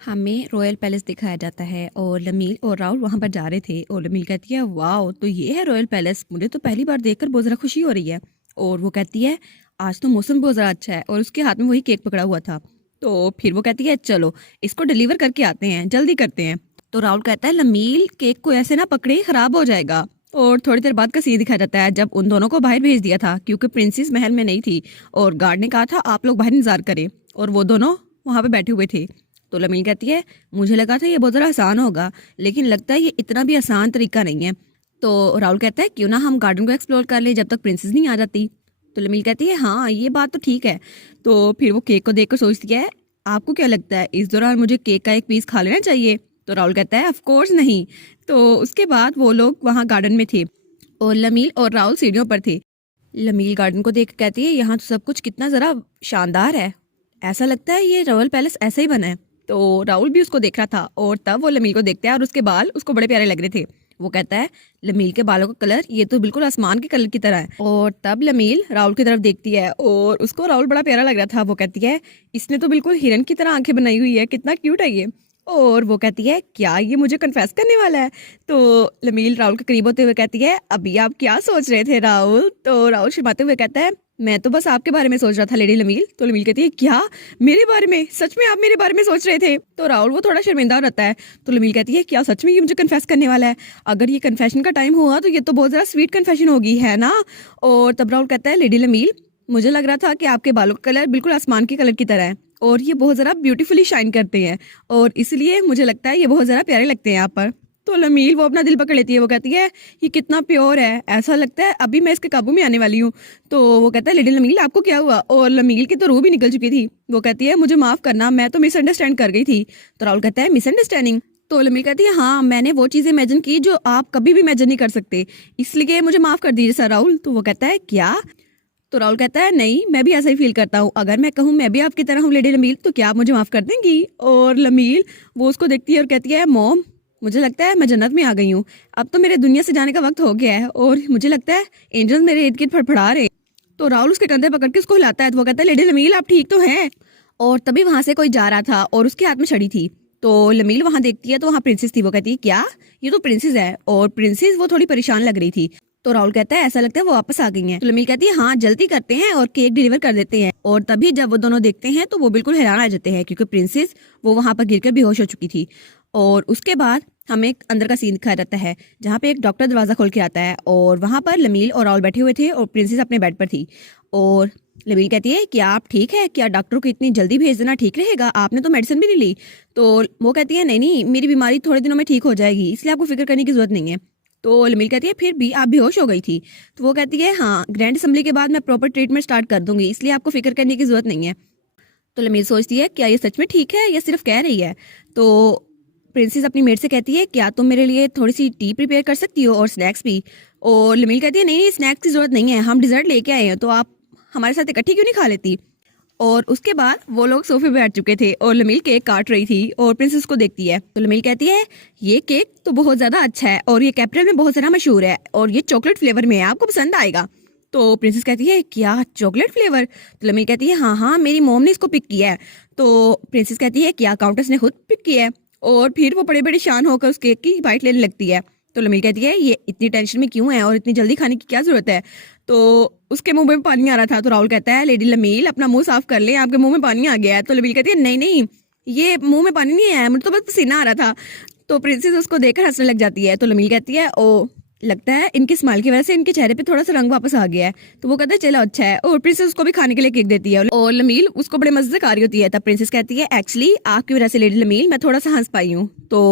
हमें royal palace दिखाया जाता है और लमील और राहुल वहाँ पर जा रहे थे और लमील कहती है वाओ तो ये है रॉयल पैलेस, मुझे तो पहली बार देखकर बहुत ज़्यादा खुशी हो रही है। और वो कहती है आज तो मौसम बहुत ज़्यादा अच्छा है और उसके हाथ में वही केक पकड़ा हुआ था। तो फिर वो कहती है चलो इसको डिलीवर करके आते हैं, जल्दी करते हैं। तो राहुल कहता है लमील केक को ऐसे ना पकड़े, खराब हो जाएगा। और थोड़ी देर बाद का सीन दिखाया जाता है जब उन दोनों को बाहर भेज दिया था क्योंकि प्रिंसेस महल में नहीं थी और गार्ड ने कहा था आप लोग बाहर इंतजार करें और वो दोनों वहाँ पे बैठे हुए थे। तो लमील कहती है मुझे लगा था ये बहुत ज़रा आसान होगा लेकिन लगता है ये इतना भी आसान तरीका नहीं है। तो राहुल कहता है क्यों ना हम गार्डन को एक्सप्लोर कर ले जब तक प्रिंसेस नहीं आ जाती। तो लमील कहती है हाँ ये बात तो ठीक है। तो फिर वो केक को देखकर सोचती है आपको क्या लगता है इस दौरान मुझे केक का एक पीस खा लेना चाहिए। तो राहुल कहता है ऑफ कोर्स नहीं। तो उसके बाद वो लोग वहाँ गार्डन में थे और लमील और राहुल सीढ़ियों पर थे। लमील गार्डन को देख कहती है यहाँ तो सब कुछ कितना ज़रा शानदार है, ऐसा लगता है ये रॉयल पैलेस ऐसा ही बना है। तो राहुल भी उसको देख रहा था और तब वो लमील को देखता है और उसके बाल उसको बड़े प्यारे लग रहे थे। वो कहता है लमील के बालों का कलर ये तो बिल्कुल आसमान के कलर की तरह है। और तब लमील राहुल की तरफ देखती है और उसको राहुल बड़ा प्यारा लग रहा था। वो कहती है इसने तो बिल्कुल हिरन की तरह आंखें बनाई हुई है, कितना क्यूट है ये। और वो कहती है क्या ये मुझे कन्फेस करने वाला है। तो लमील राहुल के करीब होते हुए कहती है अभी आप क्या सोच रहे थे राहुल। तो राहुल शर्माते हुए कहता है मैं तो बस आपके बारे में सोच रहा था लेडी लमील। तो लमील कहती है क्या मेरे बारे में, सच में आप मेरे बारे में सोच रहे थे। तो राहुल वो थोड़ा शर्मिंदा रहता है। तो लमील कहती है क्या सच में ये मुझे कन्फेस करने वाला है, अगर ये कन्फेशन का टाइम हुआ तो ये तो बहुत ज़्यादा स्वीट कन्फेशन होगी है ना। और तब राहुल कहता है लेडी लमील मुझे लग रहा था कि आपके बालों का कलर बिल्कुल आसमान के कलर की तरह है और ये बहुत ज़रा ब्यूटीफुली शाइन करते हैं और इसलिए मुझे लगता है ये बहुत ज़रा प्यारे लगते हैं यहाँ पर। तो लमील वो अपना दिल पकड़ लेती है। वो कहती है ये कितना प्योर है, ऐसा लगता है अभी मैं इसके काबू में आने वाली हूँ। तो वो कहता है लेडी लमील आपको क्या हुआ। और लमील की तो रूह भी निकल चुकी थी। वो कहती है मुझे माफ़ करना, मैं तो मिसअंडरस्टैंड कर गई थी। तो राहुल कहता है मिसअंडरस्टैंडिंग। तो लमील कहती है हाँ मैंने वो चीज़ें इमेजिन की जो आप कभी भी इमेजिन नहीं कर सकते, इसलिए मुझे माफ़ कर दीजिए सर राहुल। तो वो कहता है क्या। तो राहुल कहता है नहीं मैं भी ऐसा ही फील करता हूँ, अगर मैं कहूँ मैं भी आपकी तरह हूँ लेडी लमील तो क्या आप मुझे माफ़ कर देंगी। और लमील वो उसको देखती है और कहती है मॉम मुझे लगता है मैं जन्नत में आ गई हूँ, अब तो मेरे दुनिया से जाने का वक्त हो गया है और मुझे लगता है एंजल्स मेरे इर्द गिर्द फड़फड़ा रहे हैं। तो राहुल उसके कंधे पकड़ के उसको हिलाता है। तो वो कहता है लेडी लमील आप ठीक तो हैं। और तभी वहां से कोई जा रहा था और उसके हाथ में छड़ी थी। तो लमील वहां देखती है तो वहां प्रिंसेस थी। वो कहती है क्या ये तो प्रिंसेस है। और प्रिंसेस वो थोड़ी परेशान लग रही थी। तो राहुल कहता है ऐसा लगता है वो वापस आ गई हैं। तो लमील कहती है हाँ जल्दी करते हैं और केक डिलीवर कर देते हैं। और तभी जब वो दोनों देखते हैं तो वो बिल्कुल हैरान आ जाते हैं क्योंकि प्रिंसेस वो वहां पर गिरकर बेहोश हो चुकी थी। और उसके बाद हमें एक अंदर का सीन दिखाया जाता है जहाँ पे एक डॉक्टर दरवाजा खोल के आता है और वहां पर लमील और राहुल बैठे हुए थे और प्रिंसेस अपने बेड पर थी। और लमील कहती है क्या आप ठीक है, क्या डॉक्टर को इतनी जल्दी भेज देना ठीक रहेगा, आपने तो मेडिसिन भी नहीं ली। तो वो कहती है नहीं नहीं मेरी बीमारी थोड़े दिनों में ठीक हो जाएगी, इसलिए आपको फिक्र करने की जरूरत नहीं है। तो लमील कहती है फिर भी आप बेहोश हो गई थी। तो वो कहती है हाँ ग्रैंड असेंबली के बाद मैं प्रॉपर ट्रीटमेंट स्टार्ट कर दूंगी, इसलिए आपको फिक्र करने की जरूरत नहीं है। तो लमील सोचती है क्या ये सच में ठीक है या सिर्फ कह रही है। तो प्रिंसेस अपनी मेड से कहती है क्या तुम मेरे लिए थोड़ी सी टी प्रिपेयर कर सकती हो और स्नैक्स भी। और लमील कहती है नहीं नहीं स्नैक्स की जरूरत नहीं है, हम डिजर्ट लेके आए हैं तो आप हमारे साथ इकट्ठी क्यों नहीं खा लेती। और उसके बाद वो लोग सोफे पे बैठ चुके थे और लमील केक काट रही थी और प्रिंसेस को देखती है। तो लमील कहती है ये केक तो बहुत ज्यादा अच्छा है और ये कैपिटल में बहुत ज्यादा मशहूर है और ये चॉकलेट फ्लेवर में है, आपको पसंद आएगा। तो प्रिंसेस कहती है क्या चॉकलेट फ्लेवर। तो लमील कहती है हाँ हाँ मेरी मॉम ने इसको पिक किया है। तो प्रिंसेस कहती है क्या काउंटेस ने खुद पिक किया है। और फिर वो बड़े बड़े शान होकर उस केक की बाइट लेने लगती है। तो लमील कहती है ये इतनी टेंशन में क्यों है और इतनी जल्दी खाने की क्या जरूरत है। तो उसके मुंह में पानी आ रहा था। तो राहुल कहता है लेडी लमील अपना मुंह साफ कर ले, आपके मुंह में पानी आ गया है। तो लमील कहती है नहीं नहीं ये मुंह में पानी नहीं आया, मुझे तो बस पसीना आ रहा था। तो प्रिंसेस उसको देखकर हंसने लग जाती है। तो लमील कहती है ओ लगता है इनकी स्माइल की वजह से इनके चेहरे पे थोड़ा सा रंग वापस आ गया है। तो वो कहता है चलो अच्छा है और प्रिंसेस उसको भी खाने के लिए केक देती है और लमील उसको बड़े मजे से खा रही होती है। तब प्रिंसेस कहती है एक्चुअली आपकी वजह से लेडी लमील मैं थोड़ा सा हंस पाई हूँ। तो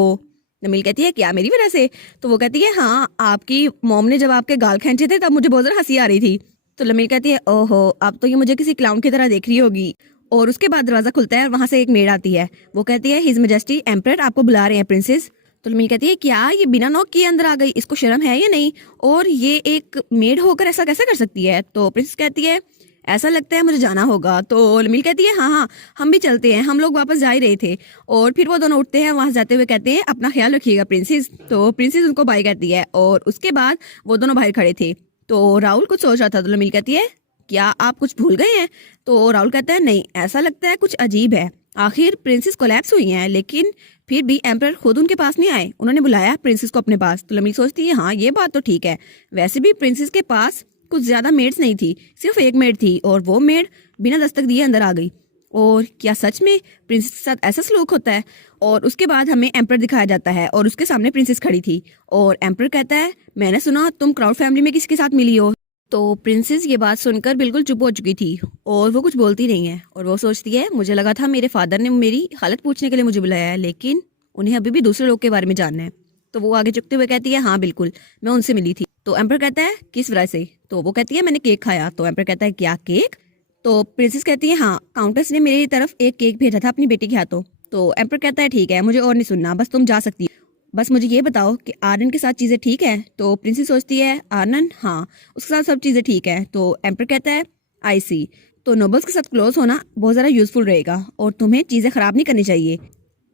लमील कहती है क्या मेरी वजह से। तो वो कहती है हाँ आपकी मॉम ने जब आपके गाल खींचे थे तब मुझे बहुत ज्यादा हंसी आ रही थी। तो लमील कहती है ओहो अब तो ये मुझे किसी क्लाउन की तरह देख रही होगी। और उसके बाद दरवाजा खुलता है और वहां से एक मेड आती है। वो कहती है हिज मैजेस्टी एम्परर आपको बुला रहे हैं प्रिंसेस। तो लमील कहती है क्या ये बिना नॉक किए अंदर आ गई, इसको शर्म है या नहीं, और ये एक मेड होकर ऐसा कैसे कर सकती है। तो प्रिंसेस कहती है ऐसा लगता है मुझे जाना होगा। तो लमील कहती है हाँ हाँ हम भी चलते हैं, हम लोग वापस जा ही रहे थे। और फिर वो दोनों उठते हैं, वहां जाते हुए कहते हैं अपना ख्याल रखिएगा प्रिंसेस। तो प्रिंसेस उनको बाय कहती है और उसके बाद वो दोनों बाहर खड़े थे। तो राहुल कुछ सोच रहा था। तो लमील कहती है क्या आप कुछ भूल गए हैं। तो राहुल कहता है नहीं ऐसा लगता है कुछ अजीब है, आखिर प्रिंसेस कोलैप्स हुई हैं, लेकिन फिर भी एम्परर खुद उनके पास नहीं आए। उन्होंने बुलाया प्रिंसेस को अपने पास। तो लमील सोचती है हाँ ये बात तो ठीक है। वैसे भी प्रिंसेस के पास कुछ ज्यादा मेड्स नहीं थी, सिर्फ एक मेड थी और वो मेड बिना दस्तक दिए अंदर आ गई। और क्या सच में प्रिंसेस के साथ ऐसा सलूक होता है? और उसके बाद हमें एम्पर दिखाया जाता है और उसके सामने प्रिंसेस खड़ी थी और एम्पर कहता है मैंने सुना तुम क्राउड फैमिली में किसके साथ मिली हो। तो प्रिंसेस ये बात सुनकर बिल्कुल चुप हो चुकी थी और वो कुछ बोलती नहीं है। और वो सोचती है मुझे लगा था मेरे फादर ने मेरी हालत पूछने के लिए मुझे बुलाया है, लेकिन उन्हें अभी भी दूसरे लोग के बारे में जानना है। तो वो आगे झुकते हुए कहती है हाँ बिल्कुल मैं उनसे मिली थी। तो एम्पर कहता है किस वजह से? तो वो कहती है मैंने केक खाया। तो एम्पर कहता है क्या केक? तो प्रिंसेस कहती है हाँ काउंटेस ने मेरी तरफ एक केक भेजा था अपनी बेटी के हाथों। तो एम्पर कहता है ठीक है मुझे और नहीं सुनना, बस तुम जा सकती हो, बस मुझे ये बताओ कि आर्यन के साथ चीजें ठीक है? तो प्रिंसेस सोचती है आर्यन हाँ उसके साथ सब चीजें ठीक है। तो एम्पर कहता है आई सी, तो नोबल्स के साथ क्लोज होना बहुत ज़्यादा यूजफुल रहेगा और तुम्हें चीज़ें खराब नहीं करनी चाहिए।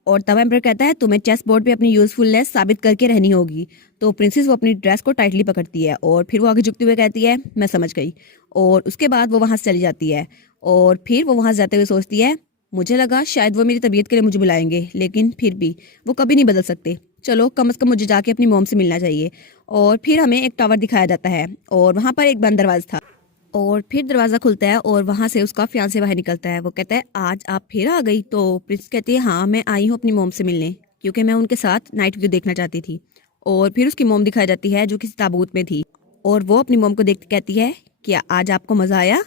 और तब एम्पर कहता है तुम्हें चेस बोर्ड पे अपनी यूजफुलनेस साबित करके रहनी होगी। तो प्रिंसेस वो अपनी ड्रेस को टाइटली पकड़ती है और फिर वो आगे झुकते हुए कहती है मैं समझ गई। और उसके बाद वो वहाँ से चली जाती है और फिर वो वहाँ से जाते हुए सोचती है मुझे लगा शायद वो मेरी तबीयत के लिए मुझे बुलाएंगे, लेकिन फिर भी वो कभी नहीं बदल सकते। चलो कम से कम मुझे जाके अपनी मॉम से मिलना चाहिए। और फिर हमें एक टावर दिखाया जाता है और वहाँ पर एक बंद दरवाजा था और फिर दरवाज़ा खुलता है और वहाँ से उसका फियांसे बाहर निकलता है। वो कहता है आज आप फिर आ गई? तो प्रिंस कहती है हाँ मैं आई हूँ अपनी मॉम से मिलने, क्योंकि मैं उनके साथ नाइट व्यू देखना चाहती थी। और फिर उसकी मॉम दिखाई जाती है जो किसी ताबूत में थी और वो अपनी मॉम को देख के कहती है क्या आज आपको मज़ा आया?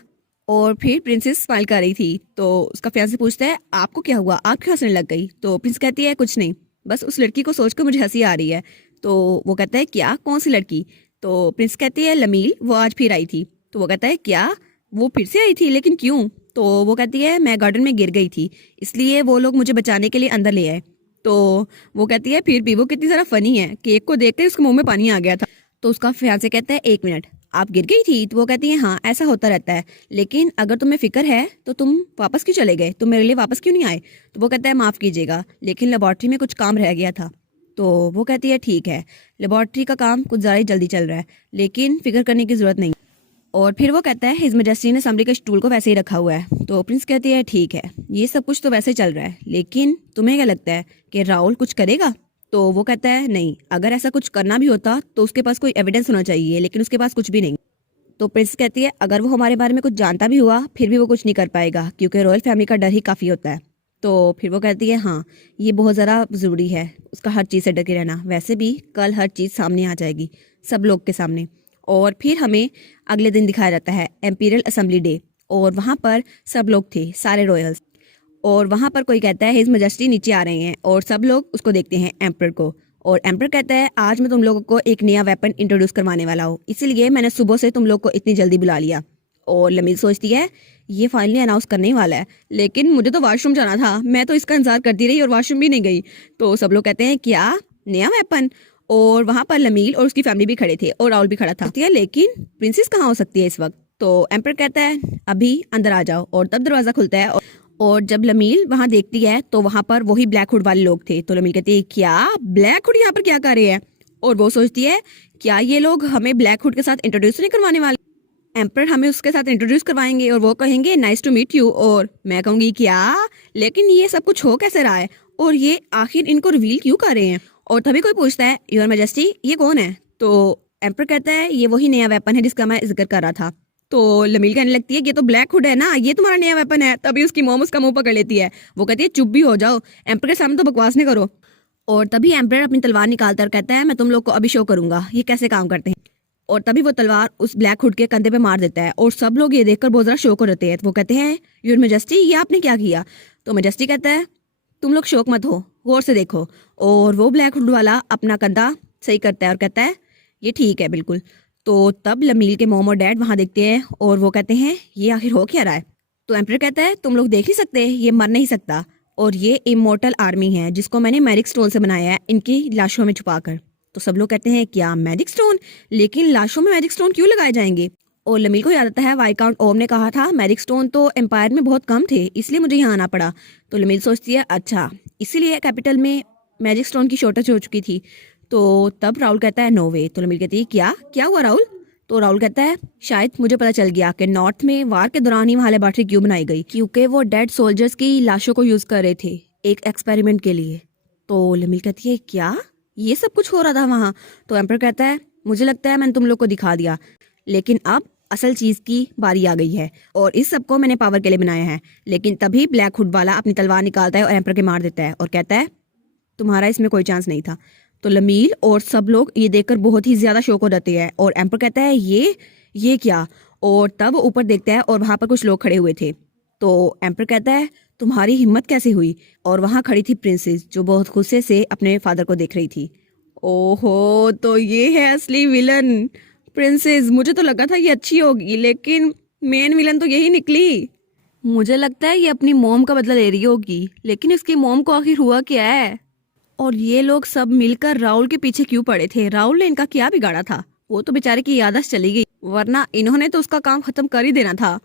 और फिर प्रिंसेस स्माइल कर रही थी। तो उसका फियांसे पूछता है आपको क्या हुआ, आप क्यों हंसने लग गई? तो प्रिंस कहती है कुछ नहीं, बस उस लड़की को सोचकर मुझे हंसी आ रही है। तो वो कहता है क्या, कौन सी लड़की? तो प्रिंस कहती है लमील, वो आज फिर आई थी। तो वो कहता है क्या वो फिर से आई थी, लेकिन क्यों? तो वो कहती है मैं गार्डन में गिर गई थी, इसलिए वो लोग मुझे बचाने के लिए अंदर ले आए। तो वो कहती है फिर भी वो कितनी ज़रा फनी है, केक को देखते ही उसके मुंह में पानी आ गया था। तो उसका फियांसे कहता है एक मिनट आप गिर गई थी? तो वो कहती है हाँ ऐसा होता रहता है, लेकिन अगर तुम्हें फिक्र है तो तुम वापस क्यों चले गए, तुम मेरे लिए वापस क्यों नहीं आए? तो वो कहता है माफ़ कीजिएगा लेकिन लेबॉर्ट्री में कुछ काम रह गया था। तो वो कहती है ठीक है लेबॉर्ट्री का काम कुछ ज़्यादा ही जल्दी चल रहा है, लेकिन फिक्र करने की ज़रूरत नहीं। और फिर वो कहता है हिज मैजेस्टी ने असेंबली के स्टूल को वैसे ही रखा हुआ है। तो प्रिंस कहती है ठीक है ये सब कुछ तो वैसे चल रहा है, लेकिन तुम्हें क्या लगता है कि राहुल कुछ करेगा? तो वो कहता है नहीं, अगर ऐसा कुछ करना भी होता तो उसके पास कोई एविडेंस होना चाहिए, लेकिन उसके पास कुछ भी नहीं। तो प्रिंस कहती है अगर वो हमारे बारे में कुछ जानता भी हुआ फिर भी वो कुछ नहीं कर पाएगा, क्योंकि रॉयल फैमिली का डर ही काफ़ी होता है। तो फिर वो कहती है हाँ ये बहुत ज़्यादा ज़रूरी है उसका हर चीज़ से डर के रहना, वैसे भी कल हर चीज़ सामने आ जाएगी सब लोग के सामने। और फिर हमें अगले दिन दिखाया जाता है एम्पीरियल असेंबली डे और वहाँ पर सब लोग थे, सारे रॉयल्स। और वहाँ पर कोई कहता है हिज मैजेस्टी नीचे आ रहे हैं और सब लोग उसको देखते हैं एम्पर को। और एम्पर कहता है आज मैं तुम लोगों को एक नया वेपन इंट्रोड्यूस करवाने वाला हूँ, इसीलिए मैंने सुबह से तुम लोग को इतनी जल्दी बुला लिया। और लमील सोचती है ये फाइनली अनाउंस करने ही वाला है, लेकिन मुझे तो वॉशरूम जाना था, मैं तो इसका इंतजार करती रही और वॉशरूम भी नहीं गई। तो सब लोग कहते हैं क्या नया वेपन? और वहाँ पर लमील और उसकी फैमिली भी खड़े थे और राहुल भी खड़ा था। लेकिन प्रिंसेस कहाँ हो सकती है इस वक्त? तो एम्पर कहता है अभी अंदर आ जाओ। और तब दरवाजा खुलता है और जब लमील वहाँ देखती है तो वहाँ पर वही ब्लैक हुड वाले लोग थे। तो लमील कहती है क्या ब्लैक हुड यहाँ पर क्या कर रहे हैं? और वो सोचती है क्या ये लोग हमें ब्लैक हुड के साथ इंट्रोड्यूस नहीं करवाने वाले? एम्पर हमें उसके साथ इंट्रोड्यूस करवाएंगे और वो कहेंगे नाइस टू मीट यू, और मैं कहूँगी क्या, लेकिन ये सब कुछ हो कैसे रहा है और ये आखिर इनको रिवील क्यों कर रहे हैं? और तभी कोई पूछता है योर मैजेस्टी ये कौन है? तो एम्पर कहता है ये वही नया वेपन है जिसका मैं जिक्र कर रहा था। तो लमील कहने लगती है ये तो ब्लैक हुड है ना, ये तुम्हारा नया वेपन है। तभी उसकी मॉम उसका मुंह पकड़ लेती है। वो कहती है चुप भी हो जाओ, एम्पर के सामने तो बकवास नहीं करो। और तभी एम्पर अपनी तलवार निकालता और कहता है मैं तुम लोग को अभी शो करूंगा ये कैसे काम करते हैं। और तभी वो तलवार उस ब्लैक हुड के कंधे पे मार देता है और सब लोग ये देखकर बहुत ज़्यादा शौक होते हैं। वो कहते हैं योर मैजेस्टी ये आपने क्या किया? तो मैजेस्टी कहता है तुम लोग शौक मत हो, गौर से देखो। और वो ब्लैक हुड वाला अपना कंधा सही करता है और कहता है ये ठीक है बिल्कुल। तो तब लमील के मॉम और डैड वहाँ देखते हैं और वो कहते हैं ये आखिर हो क्या रहा है? तो एम्पर कहता है तुम लोग देख नहीं सकते, ये मर नहीं सकता और ये इमोर्टल आर्मी है जिसको मैंने मैजिक स्टोन से बनाया है इनकी लाशों में छुपाकर। तो सब लोग कहते हैं क्या मैजिक स्टोन, लेकिन लाशों में मैजिक स्टोन क्यों लगाए जाएंगे? और लमील को याद आता है वाइकाउंट ओम ने कहा था मैजिक स्टोन तो एम्पायर में बहुत कम थे, इसलिए मुझे यहाँ आना पड़ा। तो लमील सोचती है अच्छा इसीलिए कैपिटल में मैजिक स्टोन की शॉर्टेज हो चुकी थी। तो तब राहुल कहता है नो वे। तो लमील कहती है क्या क्या हुआ राहुल? तो राहुल कहता है शायद मुझे पता चल गया कि नॉर्थ में वार के दौरान ही वहाँ लेबॉर्ट्री क्यों बनाई गई, क्योंकि वो डेड सोल्जर्स की लाशों को यूज कर रहे थे एक एक्सपेरिमेंट के लिए। तो लमील कहती है क्या ये सब कुछ हो रहा था वहाँ? तो एम्पर कहता है मुझे लगता है मैंने तुम लोग को दिखा दिया, लेकिन अब असल चीज की बारी आ गई है और इस सबको मैंने पावर के लिए बनाया है। लेकिन तभी ब्लैक हुड वाला अपनी तलवार निकालता है और एम्पर के मार देता है और कहता है तुम्हारा इसमें कोई चांस नहीं था। तो लमील और सब लोग ये देखकर बहुत ही ज्यादा शौक हो जाते हैं और एम्पर कहता है ये क्या? और तब ऊपर देखता है और वहां पर कुछ लोग खड़े हुए थे। तो एम्पर कहता है तुम्हारी हिम्मत कैसे हुई? और वहां खड़ी थी प्रिंसेस जो बहुत गुस्से से अपने फादर को देख रही थी। ओहो, तो ये है असली विलन प्रिंसेस। मुझे तो लगा था ये अच्छी होगी, लेकिन मेन विलन तो यही निकली। मुझे लगता है ये अपनी मॉम का बदला ले रही होगी, लेकिन इसकी मॉम को आखिर हुआ क्या है? और ये लोग सब मिलकर राहुल के पीछे क्यों पड़े थे? राहुल ने इनका क्या बिगाड़ा था? वो तो बेचारे की याददाश्त चली गई, वरना इन्होंने तो उसका काम खत्म कर ही देना था।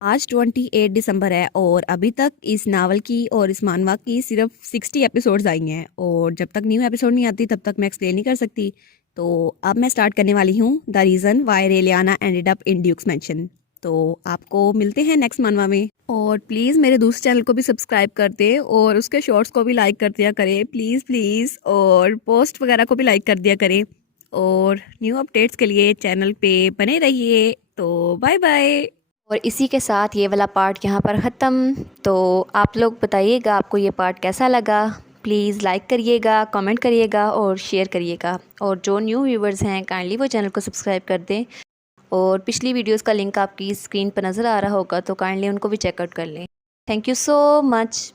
आज 28 दिसंबर है और अभी तक इस नावल की और इस मानवा की सिर्फ 60 एपिसोड्स आई हैं और जब तक न्यू एपिसोड नहीं आती तब तक मैं एक्सप्लेन नहीं कर सकती। तो अब मैं स्टार्ट करने वाली हूँ the reason why Reliana ended up in Duke's mansion. तो आपको मिलते हैं नेक्स्ट मानवा में, और प्लीज़ मेरे दूसरे चैनल को भी सब्सक्राइब कर दे और उसके शॉर्ट्स को भी लाइक कर दिया करें प्लीज़ प्लीज़, और पोस्ट वगैरह को भी लाइक कर दिया करें, और न्यू अपडेट्स के लिए चैनल पे बने रहिए। तो बाय बाय। और इसी के साथ ये वाला पार्ट यहाँ पर ख़त्म। तो आप लोग बताइएगा आपको ये पार्ट कैसा लगा। प्लीज़ लाइक करिएगा, कमेंट करिएगा और शेयर करिएगा। और जो न्यू व्यूवर्स हैं काइंडली वो चैनल को सब्सक्राइब कर दें। और पिछली वीडियोस का लिंक आपकी स्क्रीन पर नज़र आ रहा होगा, तो काइंडली उनको भी चेकआउट कर लें। Thank you so much.